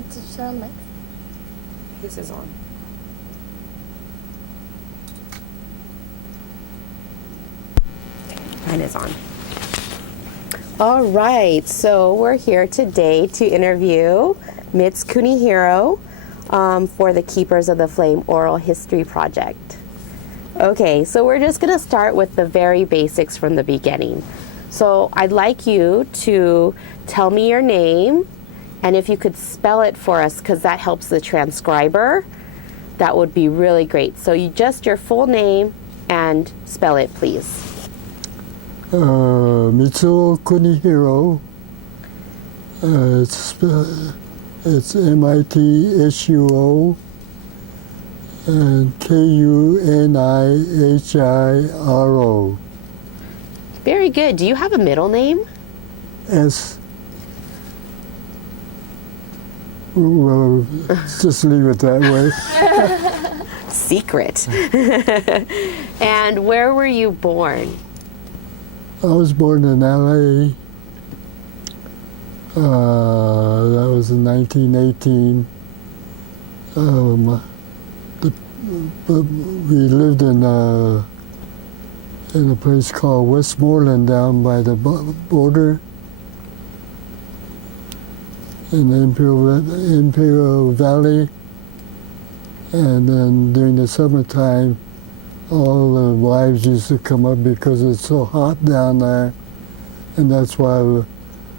What's it sound like? His is on. Mine is on. All right, so we're here today to interview Ms. Kunihiro for the Keepers of the Flame Oral History Project. Okay, so we're just going to start with the very basics from the beginning. So I'd like you to tell me your name, and if you could spell it for us, because that helps the transcriber, that would be really great. So just your full name and spell it, please. Mitsuo Kunihiro. It's M-I-T-S-U-O and K-U-N-I-H-I-R-O. Very good. Do you have a middle name? S. Well, just leave it that way. Secret. And where were you born? I was born in L.A. That was in 1918. But we lived in a place called Westmoreland down by the border in the Imperial Valley. And then during the summertime, all the wives used to come up because it's so hot down there. And that's why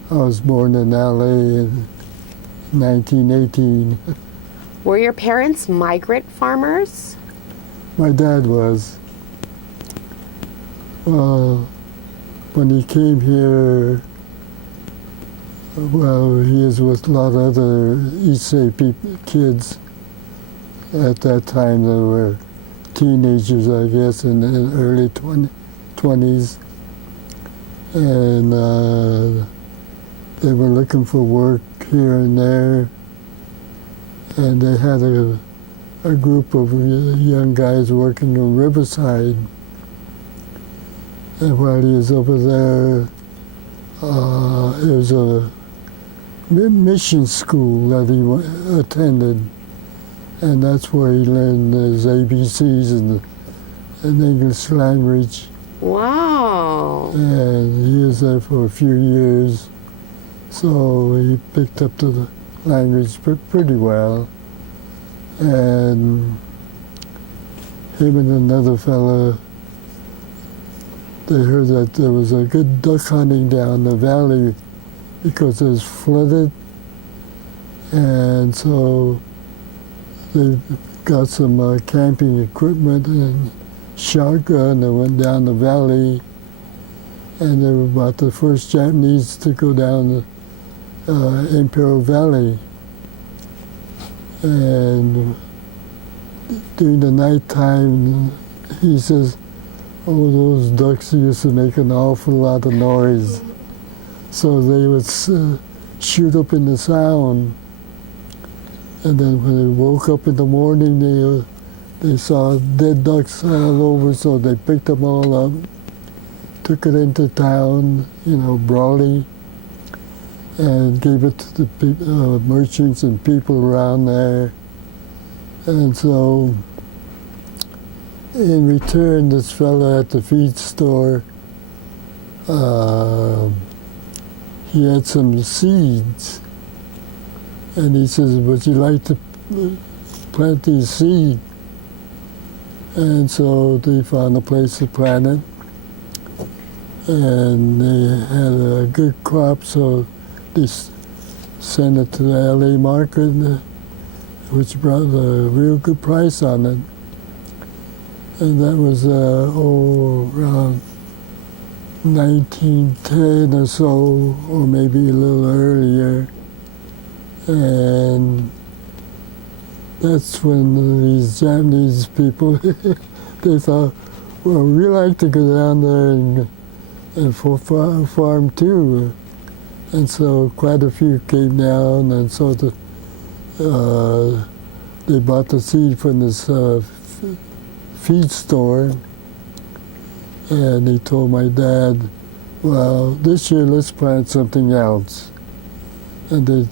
I was born in LA in 1918. Were your parents migrant farmers? My dad was. Well, when he came here, well, he was with a lot of other East Bay kids. At that time, they were teenagers, I guess, in the early 20s. And they were looking for work here and there. And they had a group of young guys working in Riverside. And while he was over there, it was a mission school that he attended. And that's where he learned his ABCs and English language. Wow. And he was there for a few years. So he picked up the language pretty well. And him and another fella, they heard that there was a good duck hunting down the valley because it was flooded. And so they got some camping equipment and shotgun and went down the valley. And they were about the first Japanese to go down the Imperial Valley. And during the nighttime, he says, oh, those ducks used to make an awful lot of noise. So they would shoot up in the sound. And then when they woke up in the morning, they saw dead ducks all over, so they picked them all up, took it into town, Brawley, and gave it to the merchants and people around there. And so, in return, this fellow at the feed store, he had some seeds. And he says, would you like to plant these seeds? And so they found a place to plant it. And they had a good crop, so they sent it to the LA market, which brought a real good price on it. And that was, around 1910 or so, or maybe a little earlier. And that's when these Japanese people, they thought, well, we like to go down there and farm too. And so quite a few came down, and so they bought the seed from this feed store. And they told my dad, well, this year let's plant something else. And they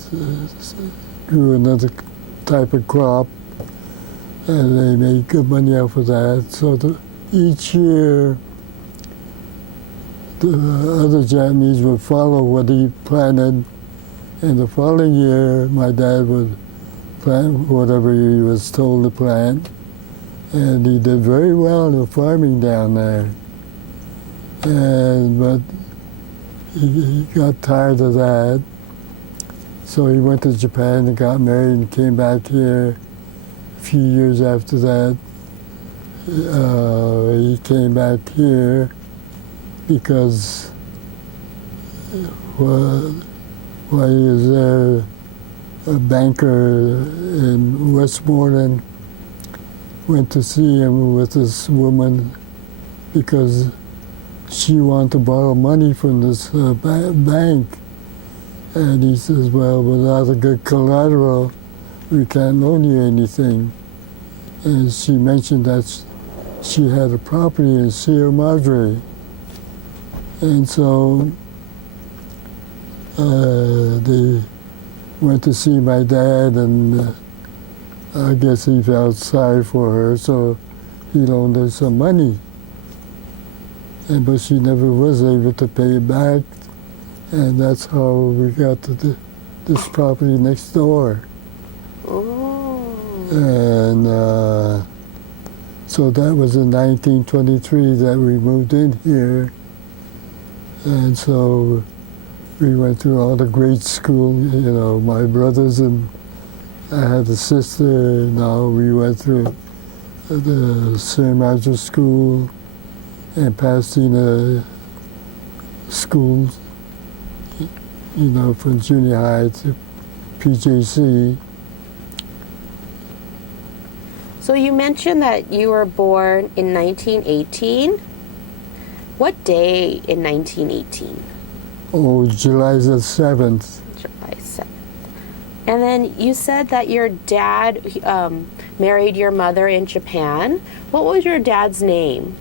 grew another type of crop, and they made good money off of that. So each year, the other Japanese would follow what he planted, and the following year, my dad would plant whatever he was told to plant, and he did very well in the farming down there. But he got tired of that, so he went to Japan and got married and came back here. A few years after that, he came back here because while he was there, a banker in Westmoreland went to see him with this woman because she wanted to borrow money from this bank. And he says, well, without a good collateral, we can't loan you anything. And she mentioned that she had a property in Sierra Madre. And so they went to see my dad, and I guess he felt sorry for her, so he loaned her some money. But she never was able to pay it back, and that's how we got to this property next door. Oh. And so that was in 1923 that we moved in here. And so we went through all the grade school, you know, my brothers, and I had a sister. Now we went through the St. Margaret's School and Pasadena schools, you know, from junior high to PJC. So you mentioned that you were born in 1918. What day in 1918? Oh, July the 7th. July 7th. And then you said that your dad married your mother in Japan. What was your dad's name?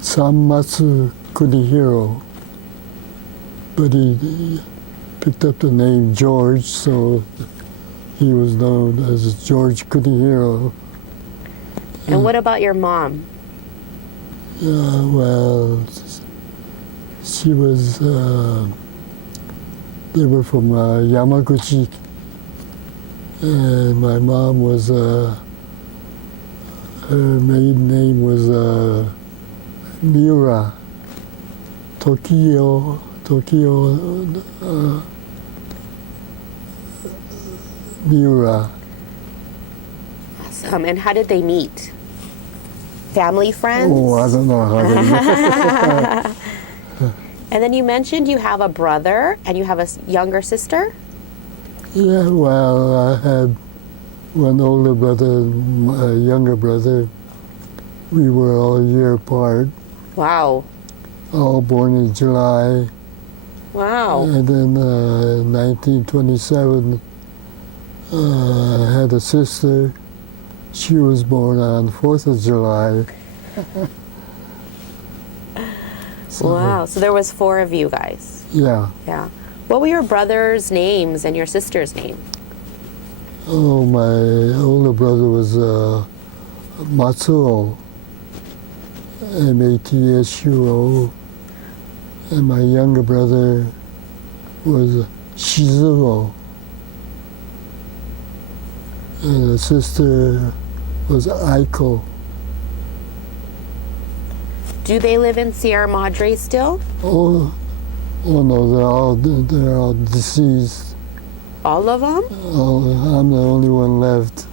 Sanmatsu Kunihiro. But he picked up the name George, so he was known as George Kunihiro. And what about your mom? Well, she was, they were from Yamaguchi, and my mom was, her maiden name was Miura, Tokyo Miura. Awesome. And how did they meet? Family, friends? Oh, I don't know how they And then you mentioned you have a brother and you have a younger sister? Yeah, well, I had one older brother and a younger brother. We were all a year apart, Wow. all born in July. Wow. And then in 1927, I had a sister. She was born on 4th of July. Wow. So there was 4 of you guys. Yeah. Yeah. What were your brother's names and your sister's name? Oh, my older brother was Matsuo, Matsuo, and my younger brother was Shizuo, and the sister was Aiko. Do they live in Sierra Madre still? Oh no, they're all deceased. All of them? Oh, I'm the only one left.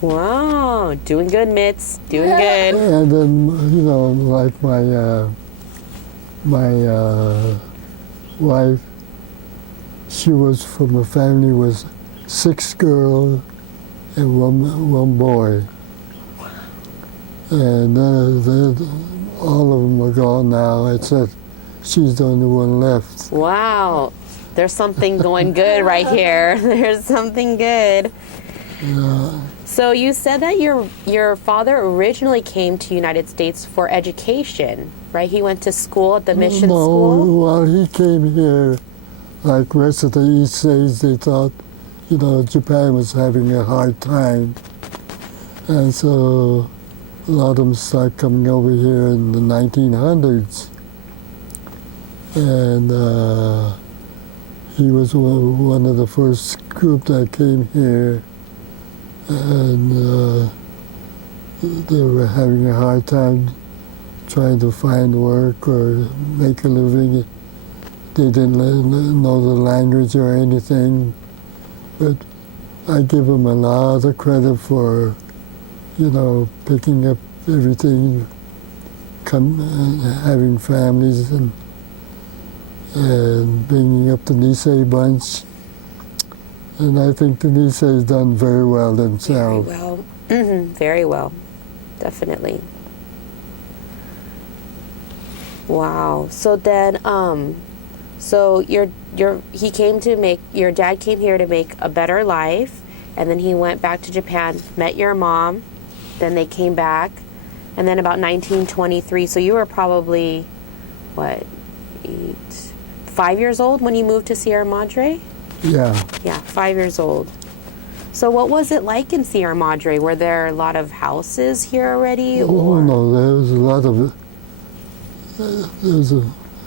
Wow. Doing good, Mitz. Doing good. And then, you know, like my wife, she was from a family with 6 girls and one boy. And all of them are gone now, except she's the only one left. Wow. There's something going good right here. There's something good. Yeah. So you said that your father originally came to United States for education, right? He went to school at the mission school? Well, he came here like rest of the East states, they thought, Japan was having a hard time. And so a lot of them started coming over here in the 1900s. And he was one of the first group that came here. And they were having a hard time trying to find work or make a living. They didn't know the language or anything, but I give them a lot of credit for, picking up everything, having families and bringing up the Nisei bunch. And I think the Nisei has done very well themselves. Very well. Very well. Definitely. Wow. So then, so your dad came here to make a better life, and then he went back to Japan, met your mom, then they came back, and then about 1923. So you were probably, what, 5 years old when you moved to Sierra Madre? Yeah. Yeah, 5 years old. So what was it like in Sierra Madre? Were there a lot of houses here already? Oh, no, there was a lot of,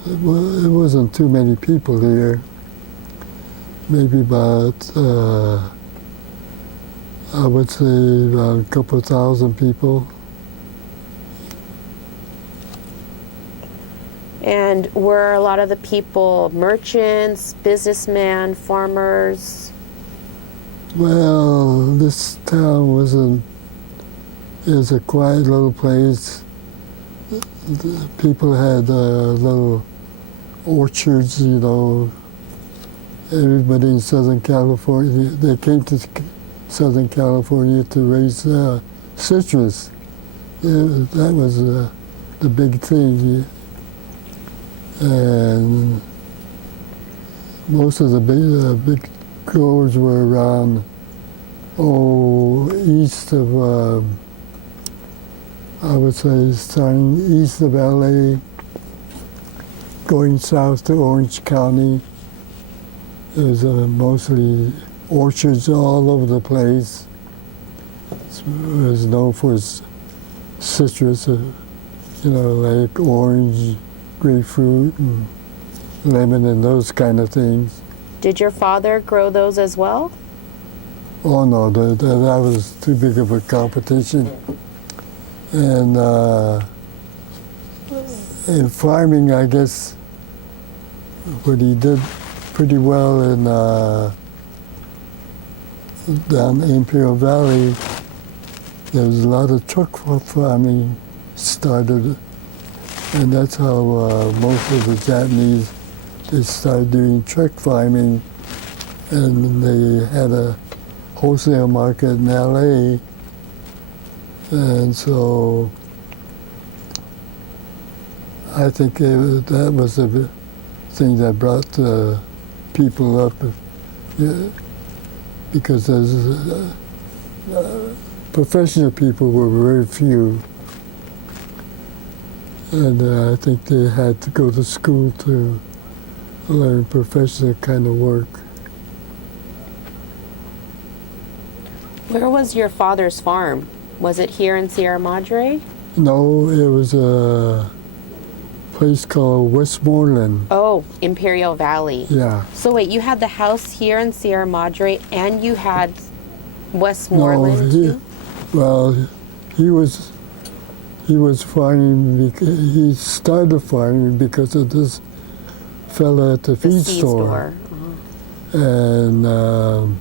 it wasn't too many people here. Maybe about, I would say about a couple of thousand people. And were a lot of the people merchants, businessmen, farmers? Well, this town is a quiet little place. The people had little orchards, Everybody in Southern California, they came to Southern California to raise citrus. That was the big thing. And most of the big growers were around, east of, I would say, starting east of LA, going south to Orange County. There's mostly orchards all over the place. It was known for its citrus, like orange, grapefruit, and lemon, and those kind of things. Did your father grow those as well? Oh no, that was too big of a competition. And in farming, I guess, what he did pretty well in down Imperial Valley, there was a lot of truck farming started, and that's how most of the Japanese, they started doing truck farming, and they had a wholesale market in LA, and so I think that was the thing that brought the people up, because professional people were very few, and I think they had to go to school to learn professional kind of work. Where was your father's farm? Was it here in Sierra Madre? No, it was a place called Westmoreland. Oh, Imperial Valley. Yeah. So wait, you had the house here in Sierra Madre and you had Westmoreland too? Well, he was farming, he started farming because of this fella at the feed store. Uh-huh. And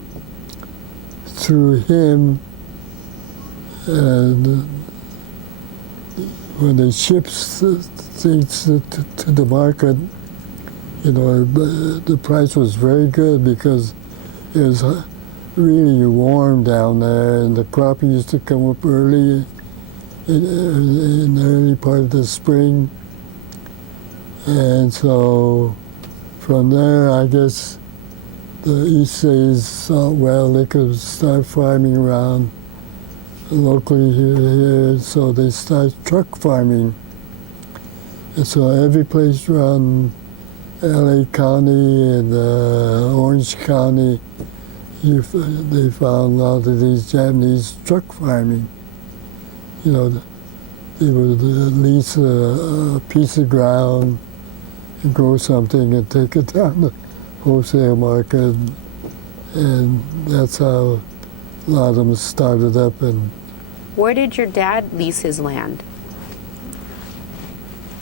through him, and when they shipped things to the market, the price was very good because it was really warm down there, and the crop used to come up early in the early part of the spring. And so from there, I guess the East States thought, well, they could start farming around locally here, so they started truck farming. And so every place around LA County and Orange County, they found a lot of these Japanese truck farming. You know, they would lease a piece of ground and grow something and take it down the wholesale market. And that's how a lot of them started up. And Where did your dad lease his land?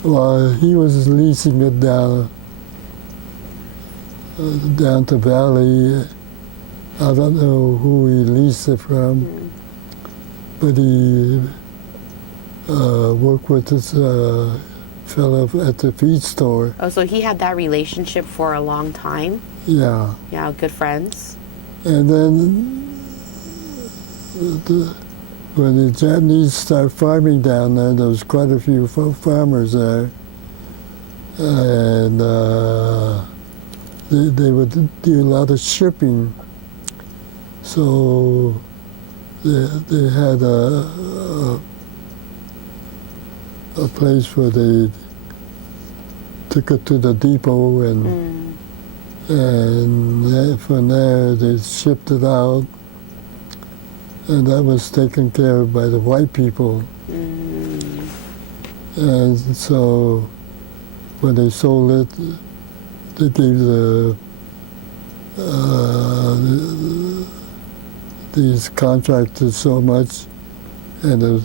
well, he was leasing it down to Valley. I don't know who he leased it from, but he worked with this fellow at the feed store. Oh, so he had that relationship for a long time? Yeah. Yeah, good friends. And then when the Japanese started farming down there was quite a few farmers there. And they would do a lot of shipping. So they had a place where they took it to the depot and from there they shipped it out, and that was taken care of by the white people. And so when they sold it, they gave these contractors so much, and it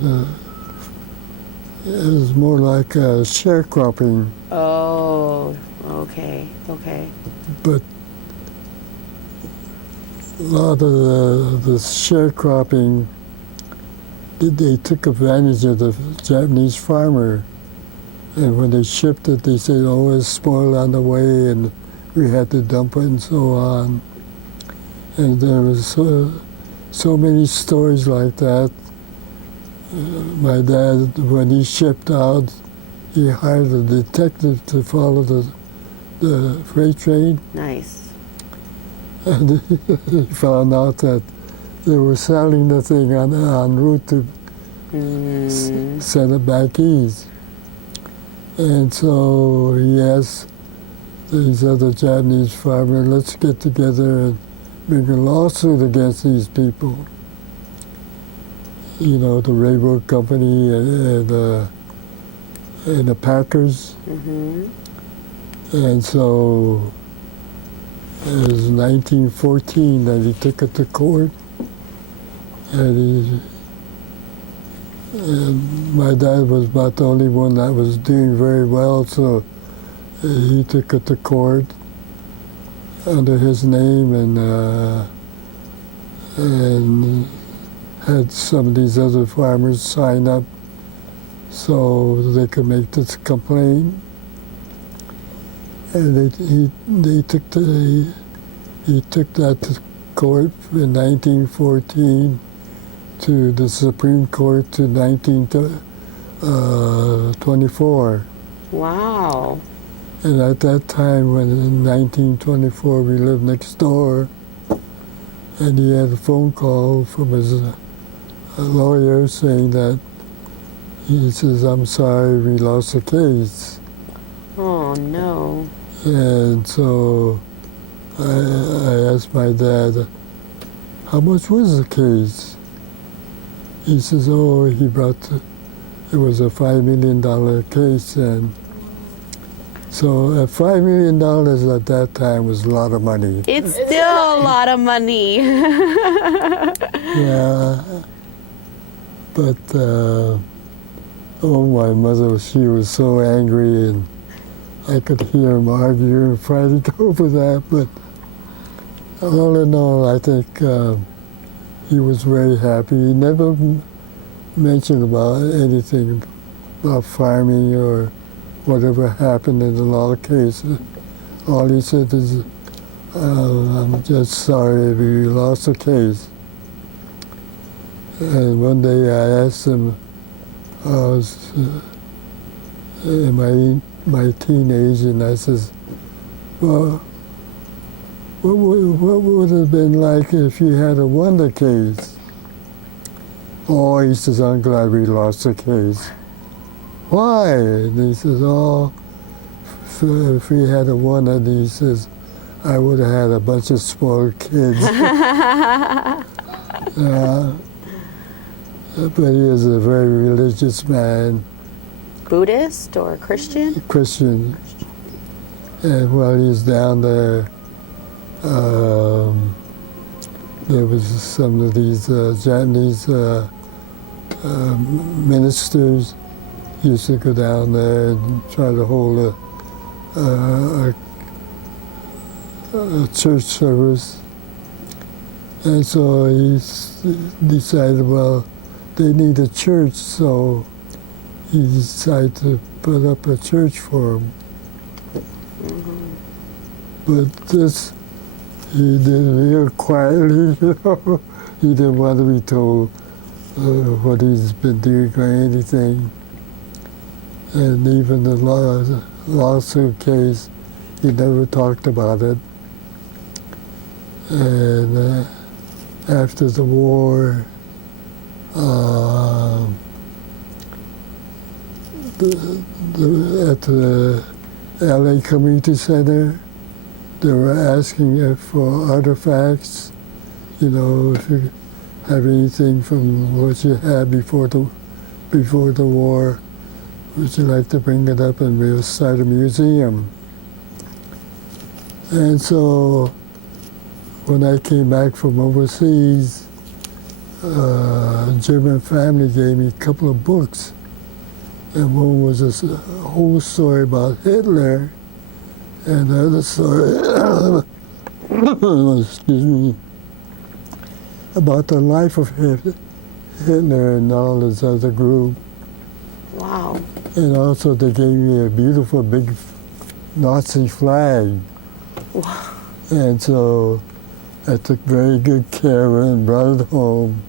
was more like sharecropping. Oh, okay. But a lot of the sharecropping, they took advantage of the Japanese farmer. And when they shipped it, they said, oh, it's spoiled on the way, and we had to dump it and so on. And there was so many stories like that. My dad, when he shipped out, he hired a detective to follow the freight train. Nice. And he found out that they were selling the thing en route to send it back east. And so he asked these other Japanese farmers, let's get together and bring a lawsuit against these people. You know, the railroad company and the packers. And so it was 1914 that he took it to court. And my dad was about the only one that was doing very well, so he took it to court under his name and had some of these other farmers sign up so they could make this complaint. And he took that to court in 1914 to the Supreme Court to 1924. Wow. And at that time, when in 1924 we lived next door, and he had a phone call from his lawyer saying that he says, I'm sorry, we lost the case. Oh, no. And so I asked my dad, how much was the case? He says, oh, it was a $5 million case. And so $5 million at that time was a lot of money. It's still a lot of money. Yeah. But, oh, my mother, she was so angry, and I could hear them arguing and fighting over that. But all in all, I think he was very happy. He never mentioned about anything about farming or whatever happened in the law case. All he said is, I'm just sorry we lost the case. And one day I asked him, I was in my teenage, and I says, well, what would it have been like if you had won the case? Oh, he says, I'm glad we lost the case. Why? And he says, oh, if we had won it, he says, I would have had a bunch of spoiled kids. But he was a very religious man. Buddhist or Christian? Christian. And while he was down there, there was some of these Japanese ministers used to go down there and try to hold a church service. And so he decided, well, they need a church, so he decided to put up a church for them. Mm-hmm. But this, he did real quietly, you know. He didn't want to be told what he's been doing or anything. And even the lawsuit case, he never talked about it. And after the war, at the LA Community Center, they were asking for artifacts, you know, if you have anything from what you had before the war, would you like to bring it up and we'll start a museum? And so when I came back from overseas, a German family gave me a couple of books. And one was a whole story about Hitler, and the other story, excuse me, about the life of Hitler and all this other group. Wow. And also they gave me a beautiful big Nazi flag. Wow. And so I took very good care of it and brought it home.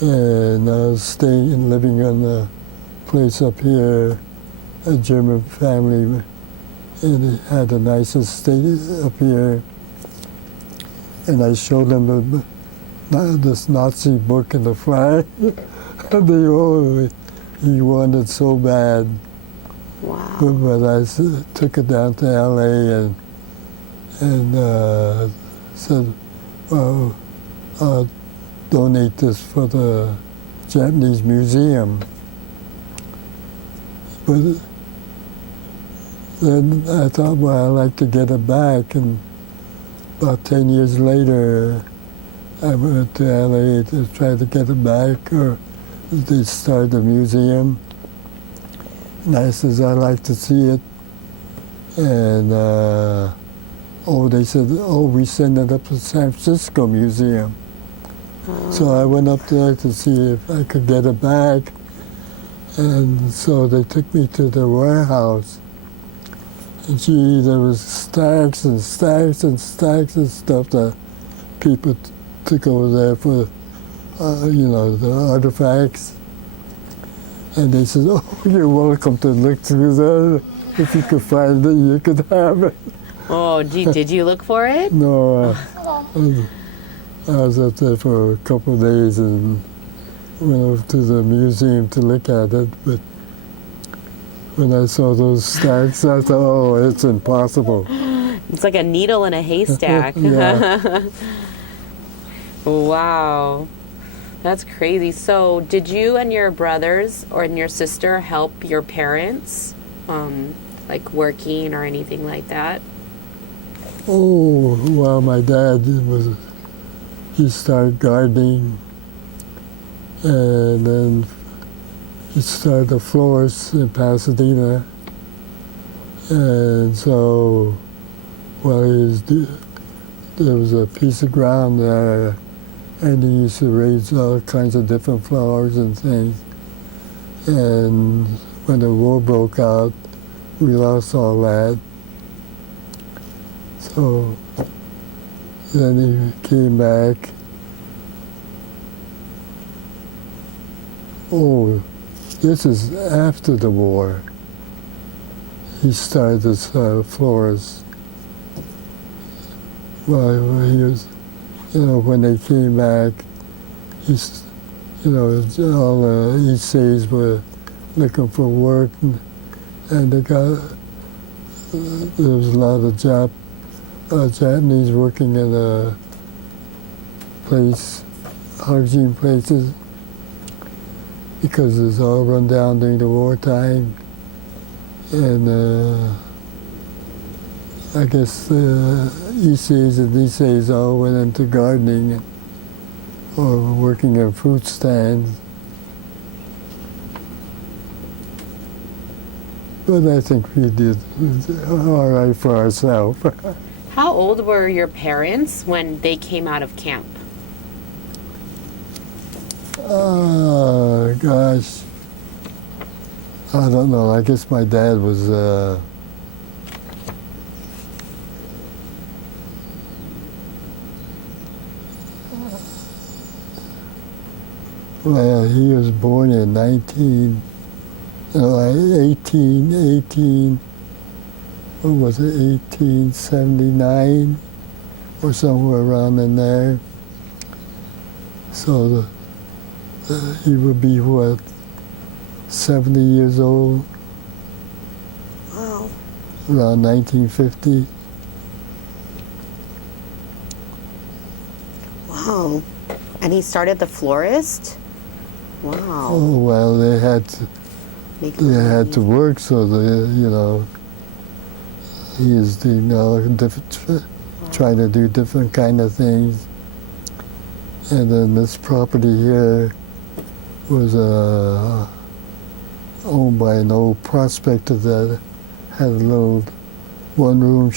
And I was staying and living in a place up here, a German family, and it had a nice estate up here. And I showed them this Nazi book and the flag. And they, oh, he wanted so bad. Wow. But I took it down to LA and said, well, I'll donate this for the Japanese museum. But then I thought, well, I'd like to get it back. And about 10 years later, I went to LA to try to get it back, or they started a museum. And I says, I'd like to see it. And, they said, we send it up to San Francisco Museum. Oh. So I went up there to see if I could get it back. And so they took me to the warehouse. And gee, there was stacks and stacks and stacks of stuff that people took over there for, the artifacts. And they said, oh, you're welcome to look through that. If you could find it, you could have it. Oh, did you look for it? No, I was up there for a couple of days and went over to the museum to look at it, but when I saw those stacks, I thought, oh, it's impossible. It's like a needle in a haystack. Yeah. Wow. That's crazy. So did you and your brothers or and your sister help your parents, like working or anything like that? Oh, well, my dad he started gardening, and then he started a florist in Pasadena. And so, there was a piece of ground there, and he used to raise all kinds of different flowers and things. And when the war broke out, we lost all that. So then he came back. Oh, this is after the war. He started this florist. Well, he was, when they came back, all the East Aides were looking for work, and they got there was a lot of Japanese working in a place, hygiene places, because it's all run down during the wartime. And I guess East Asians and these days all went into gardening or working in fruit stands. But I think we did all right for ourselves. How old were your parents when they came out of camp? Oh, gosh. I don't know. I guess my dad was well, he was born in 18, what was it, 1879 or somewhere around in there. So he would be, what, 70 years old? Wow. Around 1950. Wow. And he started the florist? Wow. Oh, well, they had to work, so he is doing trying to do different kind of things. And then this property here was owned by an old prospector that had a little one-room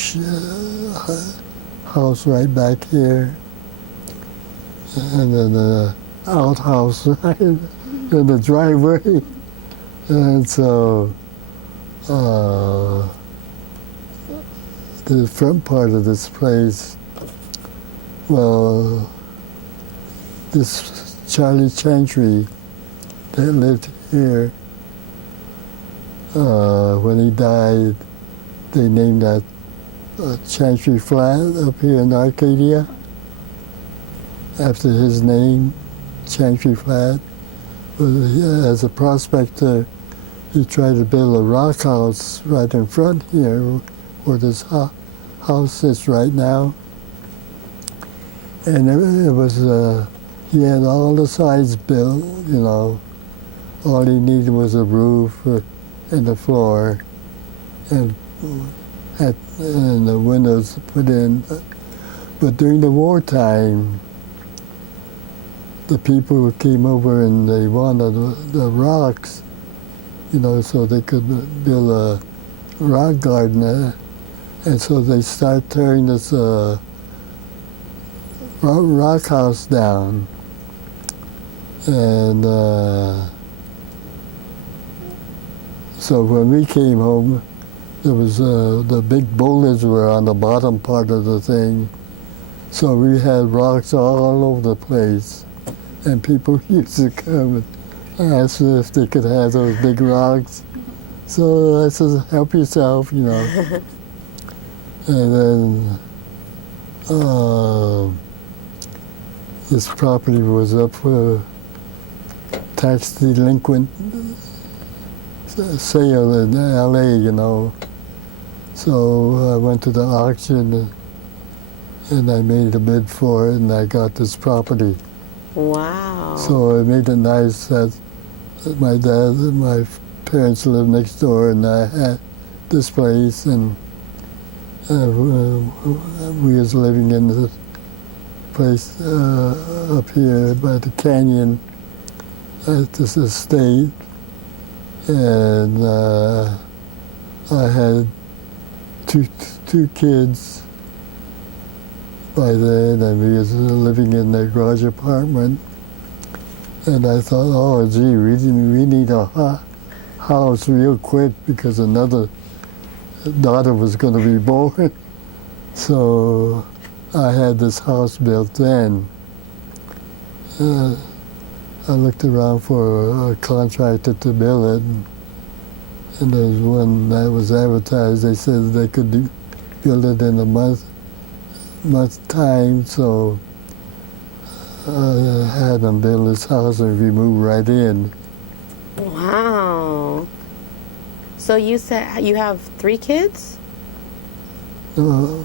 house right back here, and then an outhouse right in the driveway. And so the front part of this place, well, this Charlie Chantry that lived here, when he died, they named that Chantry Flat up here in Arcadia after his name, Chantry Flat. But as a prospector, he tried to build a rock house right in front here where this house is right now. And it was, he had all the sides built, All he needed was a roof and the floor and the windows put in. But during the wartime, the people came over and they wanted the rocks, so they could build a rock garden. And so they started tearing this rock house down. And so when we came home, there was the big boulders were on the bottom part of the thing. So we had rocks all over the place. And people used to come and ask if they could have those big rocks. So I said, help yourself, And then this property was up for tax delinquent sale in LA, So I went to the auction and I made a bid for it and I got this property. Wow. So it made it nice that my dad and my parents lived next door and I had this place and we was living in this place up here by the canyon at this estate. And I had two kids by then, and we was living in the garage apartment. And I thought, oh, gee, we need a house real quick because another daughter was going to be born. So I had this house built then. I looked around for a contractor to build it, and there was one that was advertised. They said they could build it in a month time, so I had them build this house and we moved right in. Wow. So you said you have 3 kids? uh,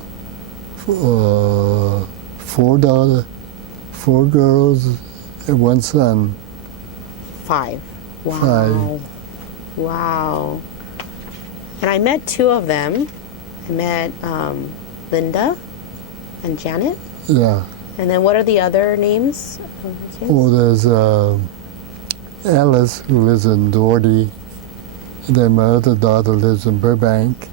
four girls, and one son. 5. Wow. 5. Wow. And I met 2 of them. I met Linda and Janet. Yeah. And then what are the other names? of the kids? Oh, there's Alice, who lives in Doherty. And then my other daughter lives in Burbank.